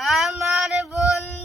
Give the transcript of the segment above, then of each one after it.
আমার বন্ধু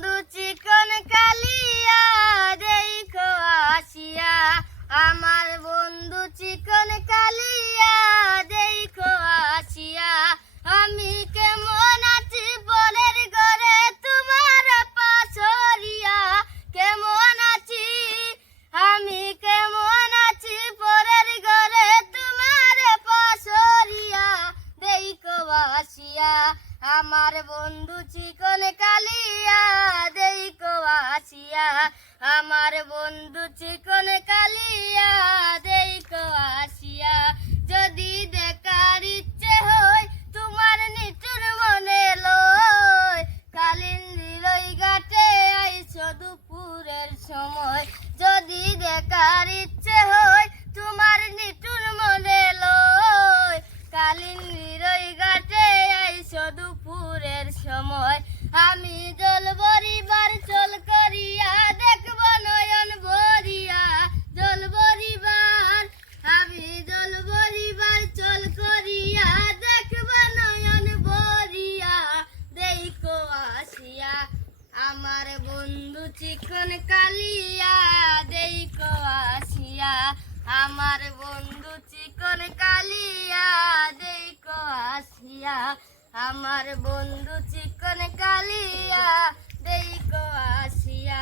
দুপুরের সময় যদি দেখার ইচ্ছে হয়, তোমার নিটুর মনে লয়। কালিন্দিরই ঘাটে আইস দুপুরের সময়। আমি জল বন্ধু চিকন কালিয়া দেখো আসিয়া। আমার বন্ধু চিকন কালিয়া দেখো আসিয়া। আমার বন্ধু চিকন কালিয়া দেখো আসিয়া।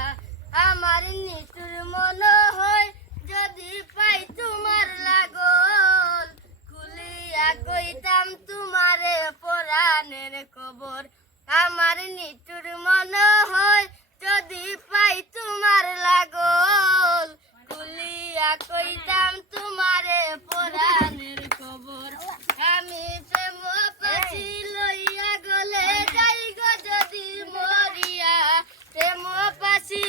আমার নিতুর মনে হয় যদি পাই তোমার লাগল, খুলিয়া কইতাম তোমারে পরাণের খবর আমার নিটুর মনে হয় যদি পাই তোমার লাগল, খুলিয়া কইতাম তোমারে পরাণের খবর আমি প্রেম পাশি লইয়া গলে যাই গো যদি মরিয়া। প্রেম পাশি,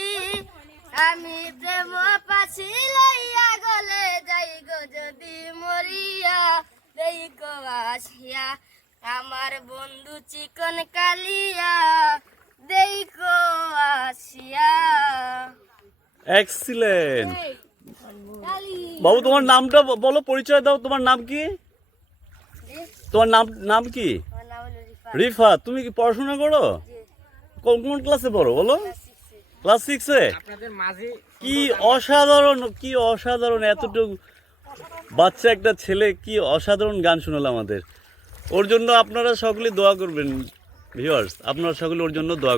আমি প্রেম পাশি লইয়া গলে যাই গো যদি মরিয়া। দেখো আসিয়া, আমার বন্ধু চিকন কালিয়া এক্সিলেন্ট বাবু তোমার নামটা ব- বলো পরিচয় দাও। তোমার নাম কি? তোমার নাম নাম কি? রিফা। রিফা তুমি কি পড়াশোনা করো? কোন কোন ক্লাসে পড়ো বলো। ক্লাস সিক্সে কি অসাধারণ কি অসাধারণ এতটুকু বাচ্চা একটা ছেলে কি অসাধারণ গান শোনালো আমাদের। ওর জন্য আপনারা সকলে দোয়া করবেন ভিউয়ার্স আপনারা সকলে ওর জন্য দোয়া